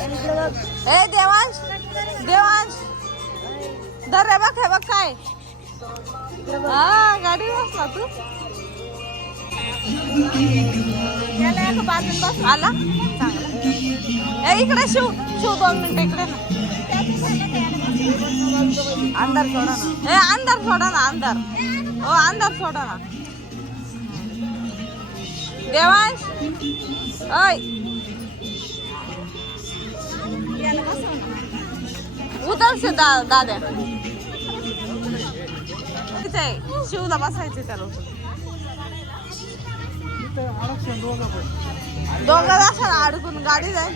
ए देवांश देवांश दर रे बघ हे बघ काय हा गाडी बसला तू याला एका बाजून बस आला चांगला ए इकडे शिव शिव 2 मिनिटं इकडे ना अंदर सोडा ना ए अंदर सोडा ना अंदर ओ अंदर सोडा ना देवांश ओय उतर से दाद्या शिवला बसायचे त्याला दोघं असं अडकून गाडी जाईल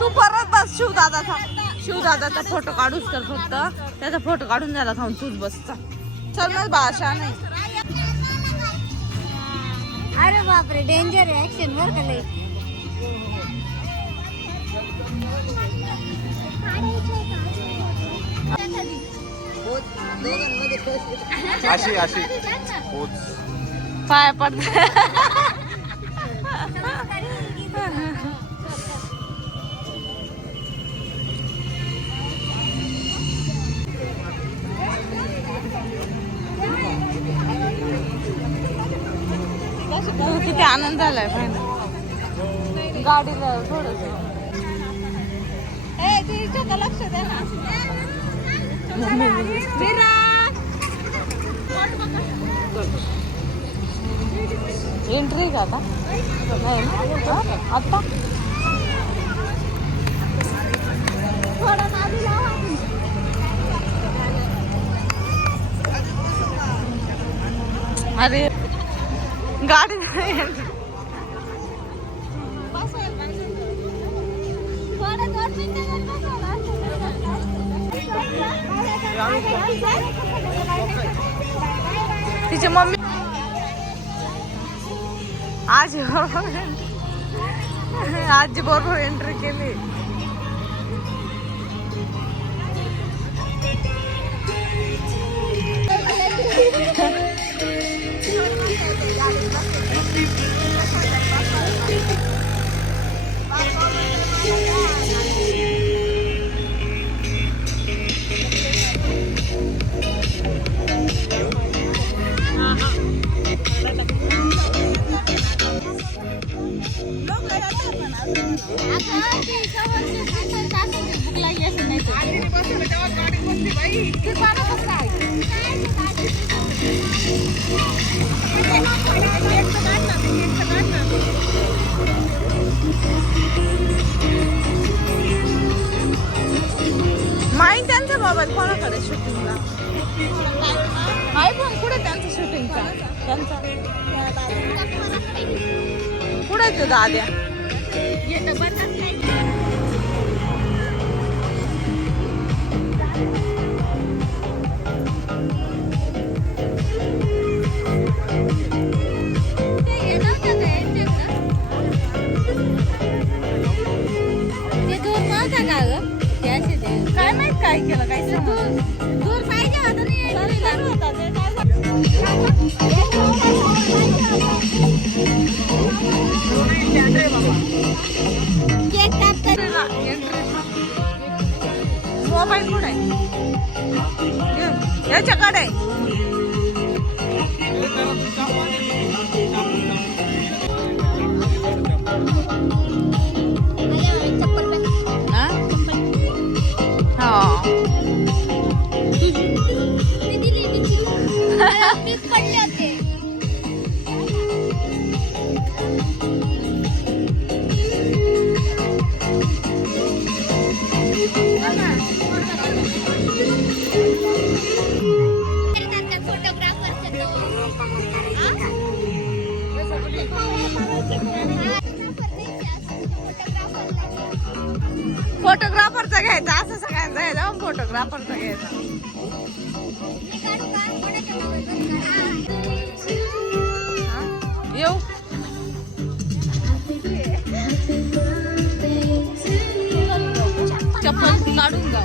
तू परत बस शिवदादाचा फोटो काढूच तर फक्त त्याचा फोटो काढून द्यायला थांब तूच बसचा चल ना भाषा नाही अरे बापरे डेंजर ऍक्शन वर का लई अशी अशी पाय पडत किती आनंद झालाय पाहिजे गाडीला थोडस लक्ष द्या एंट्री का आता नाही ना आता अरे गाडी तिची मम्मी आजी बरोबर एंट्री केली माहीत त्यांचा मोबाईल कोणाकडे शूटिंगला आयफोन कुठे त्यांचा शूटिंगचा त्यांचा कुठे ते दाद्या काय माहित काय केलं काय दूर पाहिजे मोबाईल कुठे याच्याकडे फोटोग्राफरचा घ्यायचा असं सगळ्यांचा घ्यायचा फोटोग्राफरचा घ्यायचा येऊ चप्पल काढून जा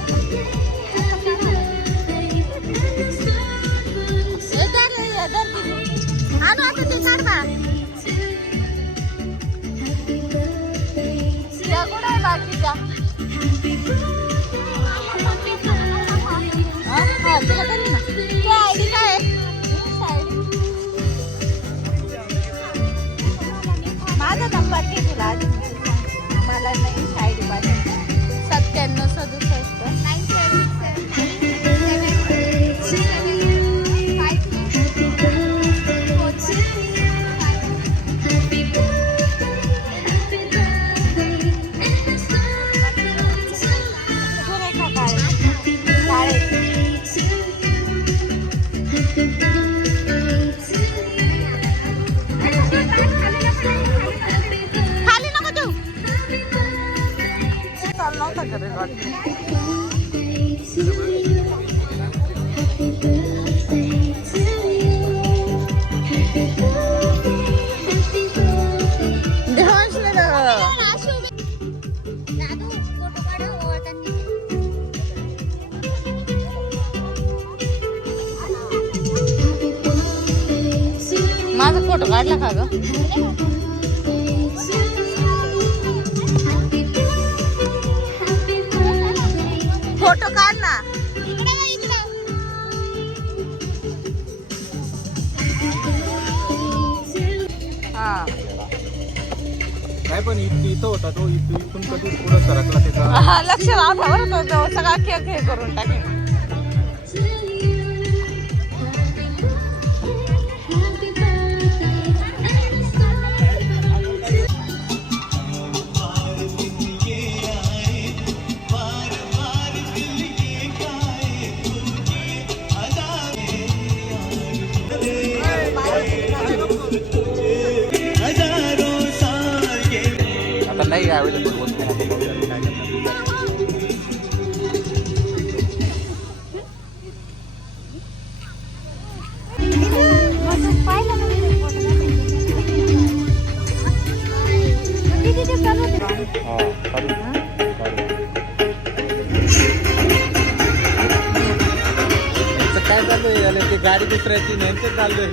आणू आता ते काढ ना हा तुला कधी ना तू आयडी काय आहे? माझा नंबर घे तुला आधी मला नाही आयडी पाहिजे 9767 खाली नको देऊ चाल नव्हता करेल माझा फोटो काढला का ग फोटो काढ ना हा नाही पण इथं होता तो इथून कधी पुढं सरकला त्याचा हा लक्ष राहता बरं तो सगळा खेळ करून टाकेल आता नाही अवेलेबल होत काय चालू ते गाडी दुसऱ्याची नेमके चालू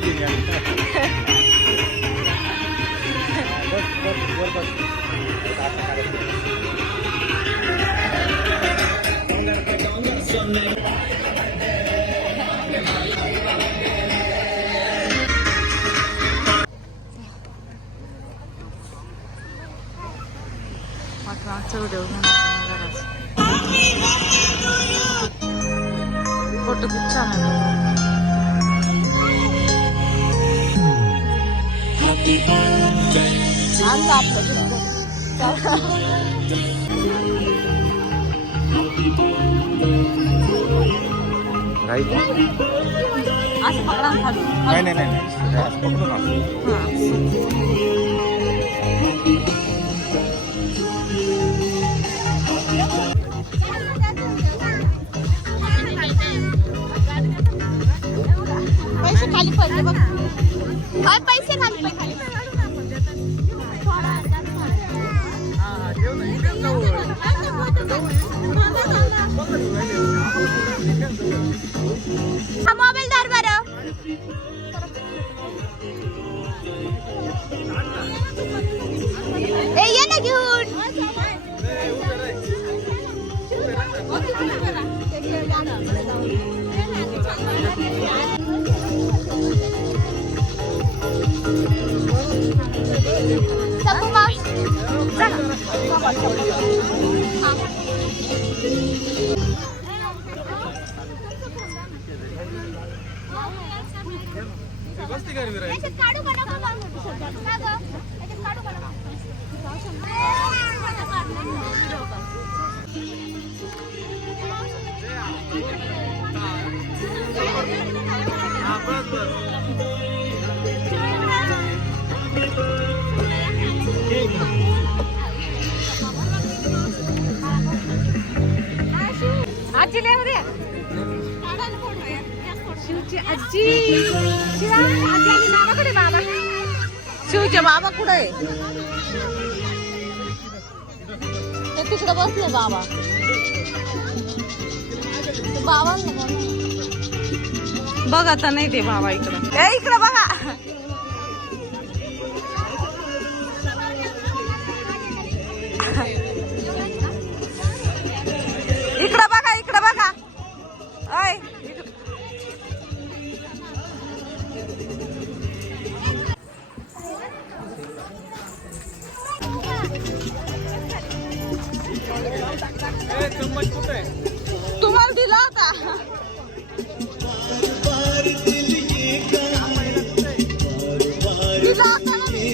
फोटो किती छान असं पकडा खाली नाही पैसे खाली पडले बघ पैसे खाली मोबाईल दार बरं ये ना घेऊन आजी ले रे शिवची आजी शिवा आजी आणि बाबाकडे बाबा शिवचे बाबा कुठे आहे ते तिकडे बसले बाबा बाबा बघ आता नाही ते बाबा इकडं इकडं बघा चम्मच कुठे आहे? तुम्हाला दिला होता. दिला होता ना मी.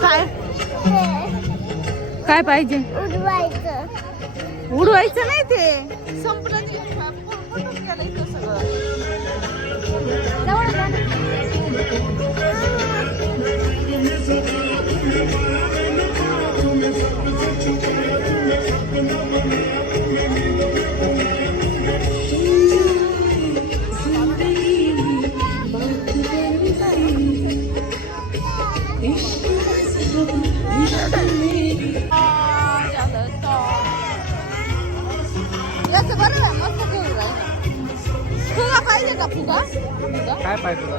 काय काय पाहिजे? उडवायचं नाही ते संपलं ते. कुठून गेलं इथं सगळं? याचं बरं आहे, मस्त घेऊन राहील. फुगा पाहिजे का? फुगा काय पाहिजे तुला?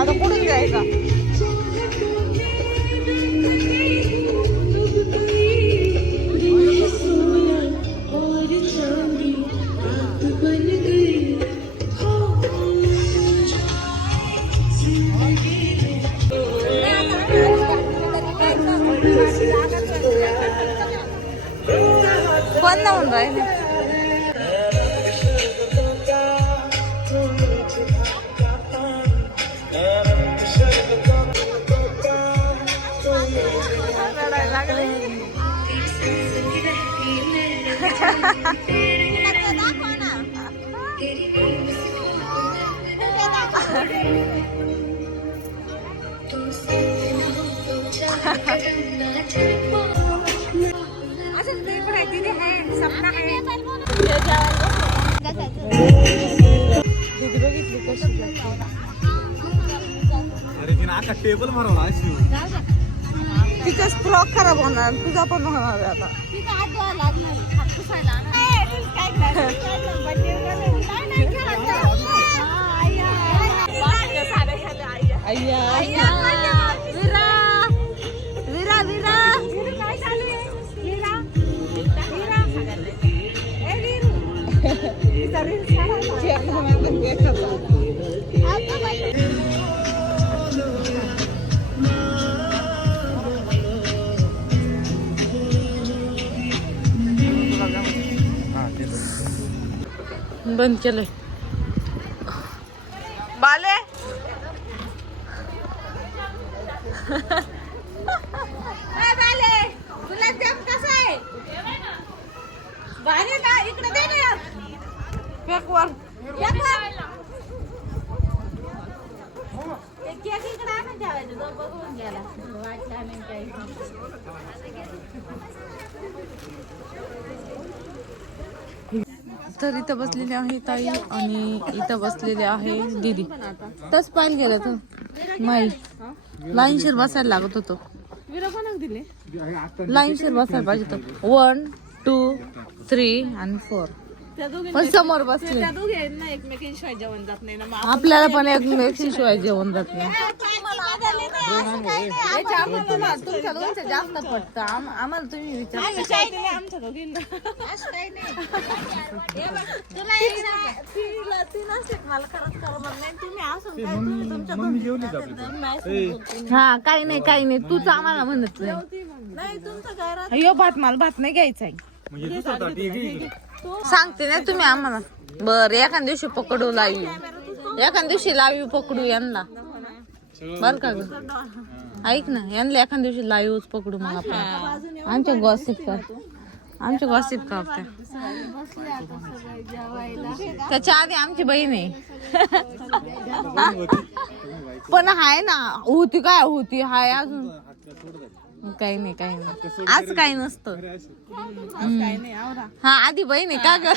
आता कुठून जायचा? बंद होऊन राहिले. दीदी बघितली कशी करते. अरे तिने आता टेबल मारवला अशी. तिचा फ्रॉक खराब होणार, तुझा पण होणार आहे आता. बंद केलंय. बाले बाले तुला जम कसं आहे? बाले ना इकडे दे ना. फेकवर केक इकडे आणून ठेवायचं. जो बघून गेला वाटला नाही काही. तर इथं बसलेले आहे ताई आणि इथं बसलेले आहे दीदी. तस पाहिलं गेलं तर नाही लाईनशीर बसायला लागत होतो. दिले आता लाईनशीर बसायला पाहिजे तो 1 2 3 आणि 4 पण समोर बसले एकमेकींशिवाय जेवण जात नाही ना आपल्याला पण एकमेकीशिवाय जेवण जात नाही तुमच्या दोघींचं जास्त पडतं आम्हाला तुम्ही विचार आमच्या दोघींना मला खरंच करमत नाही तुम्ही असून काय तुम्ही तुमच्या मम्मी जेवली का आपली? हा काही नाही तूच आम्हाला म्हणत नाही तुमचं घरात यो भात नाही घ्यायचा आहे म्हणजे दुसरा ताट एक घे. सांगते ना तुम्ही आम्हाला बर एखाद्या दिवशी पकडू लावी एखाद्या दिवशी लावी पकडू यांना बर का ग ऐक ना यांना एखाद्या दिवशी लाईव्हच पकडू मग आपण आमच्या गॉसिप करते त्याच्या आधी आमची बहीण आहे पण हाय ना होती हाय अजून काही नाही आज काही नसतं हा आधी बहीण आहे का ग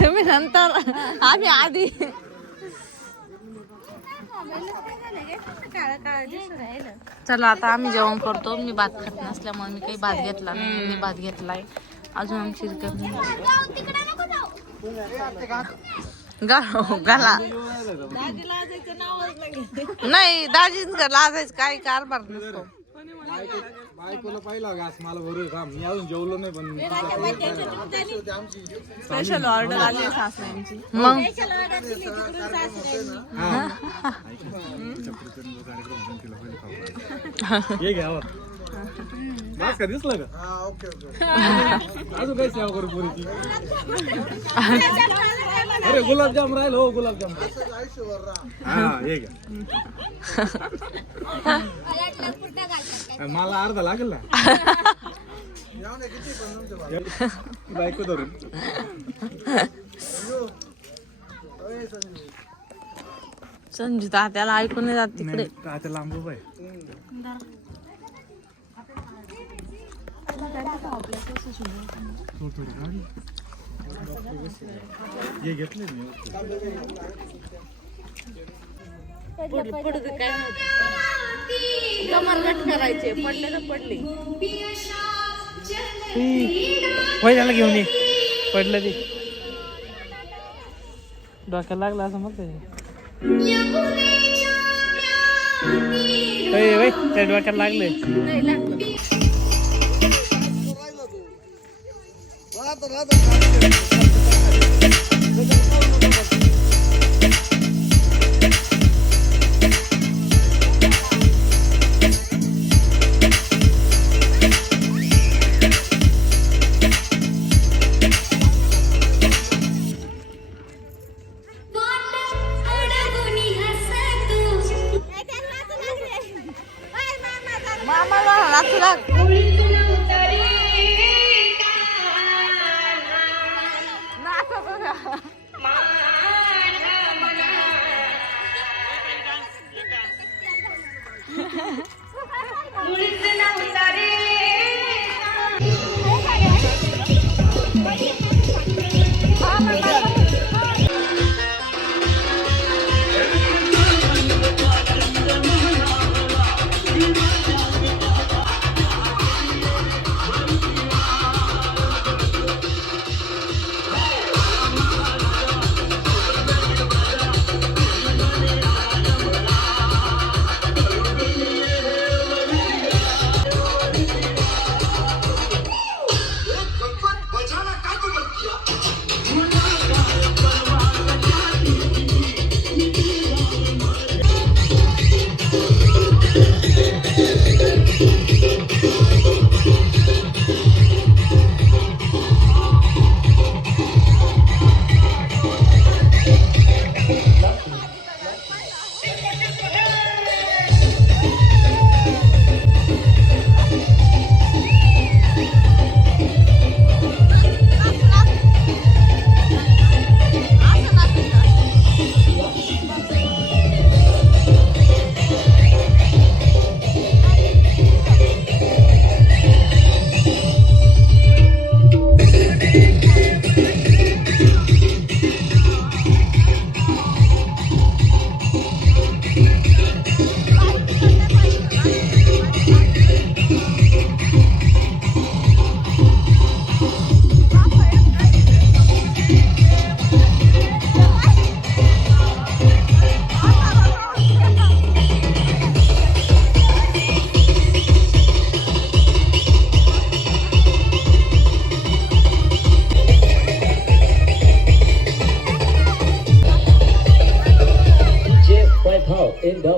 तुम्ही नंतर आम्ही आधी चला आता आम्ही जेवण करतो मी भात खात नसल्यामुळे मी काही भात घेतला नाही मी भात घेतलाय अजून आमची गाला नाही दाजींचं लाजायचं काही कारभार नसतो बायकोला पाहिला घास मला बरोबर काम मी अजून जेवलो नाही पण स्पेशल ऑर्डर आली सासऱ्यांची मग हे घ्यावं बस का दिसलं का अजून काही सेवा करू पुरीची अरे गुलाबजाम राहिलो हो गुलाबजाम हा हे घ्या मला अर्धा लागेल ना बायको धरून संजू तात्याला ऐकून नाही जात तिकडे आता लांबू बाय हे घेतले मी कमर गट करायचे पडले तर पडले त्याला घेऊन ये पडलं ते डोक्याला लागला असं मग त्या डोक्याला लागले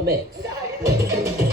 mix.